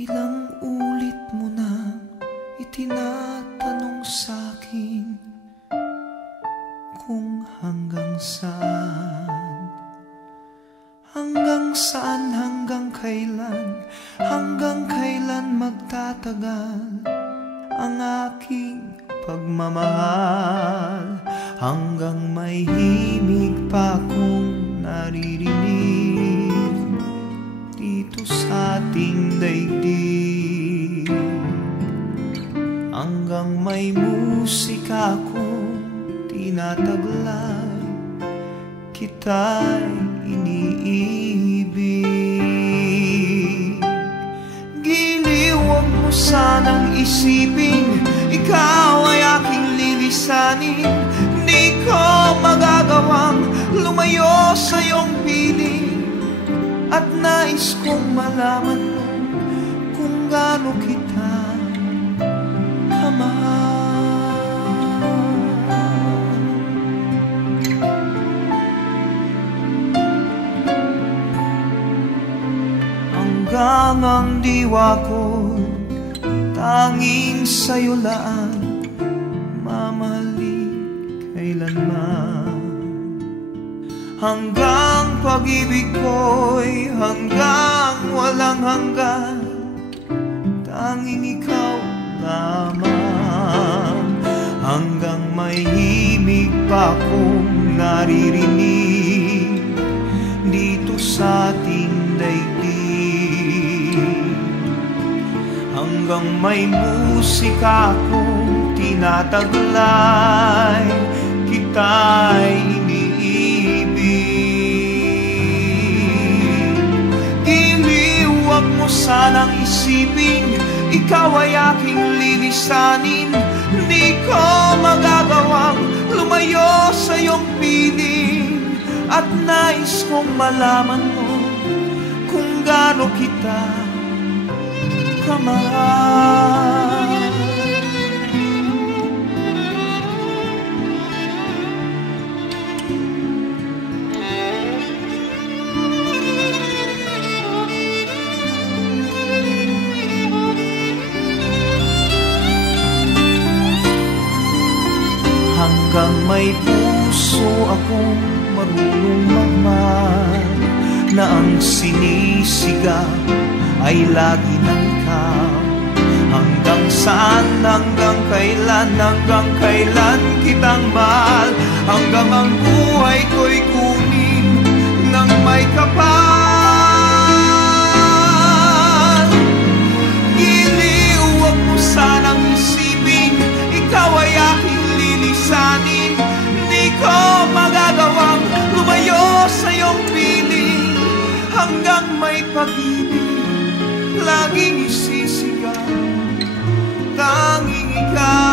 Ilang ulit mo na itinatanong sa'kin kung hanggang saan, hanggang saan, hanggang kailan magtatagal ang aking pagmamahal, hanggang may himig pa akong naririnig dito sa ating daigdig, hanggang may musika akong tinataglay, kita'y iniibig. Giliw, huwag mo sanang isipin ikaw ay aking lilisanin. Di ko magagawang lumayo sa iyong piling, at nais kong malaman mo kung gaano kita kamahal. Hanggang ang diwa ko tanging sa'yo laan mamahalin kailanman, hanggang pag-ibig ko'y hanggang walang hanggan, tanging ikaw lamang, hanggang may himig pa akong naririnig dito sa ating daigdig, hanggang may musika akong tinataglay, kita'y iniibig. Giliw, huwag mo sanang isipin ikaw ay aking lilisanin. Di ko magagawang lumayo sa iyong piling, at nais kong malaman mo kung gaano kita kamahal. Hanggang may puso akong marunong magmahal, na ang sinisigaw ay lagi ng ikaw. Hanggang saan, hanggang kailan kitang mahal, hanggang ang buhay ko'y kunin ng may kapal. Giliw, huwag mo sanang isipin ikaw ay aking lilisanin. Di ko magagawang lumayo sa iyong piling, hanggang may pag-ibig laging isisigaw, tanging ikaw.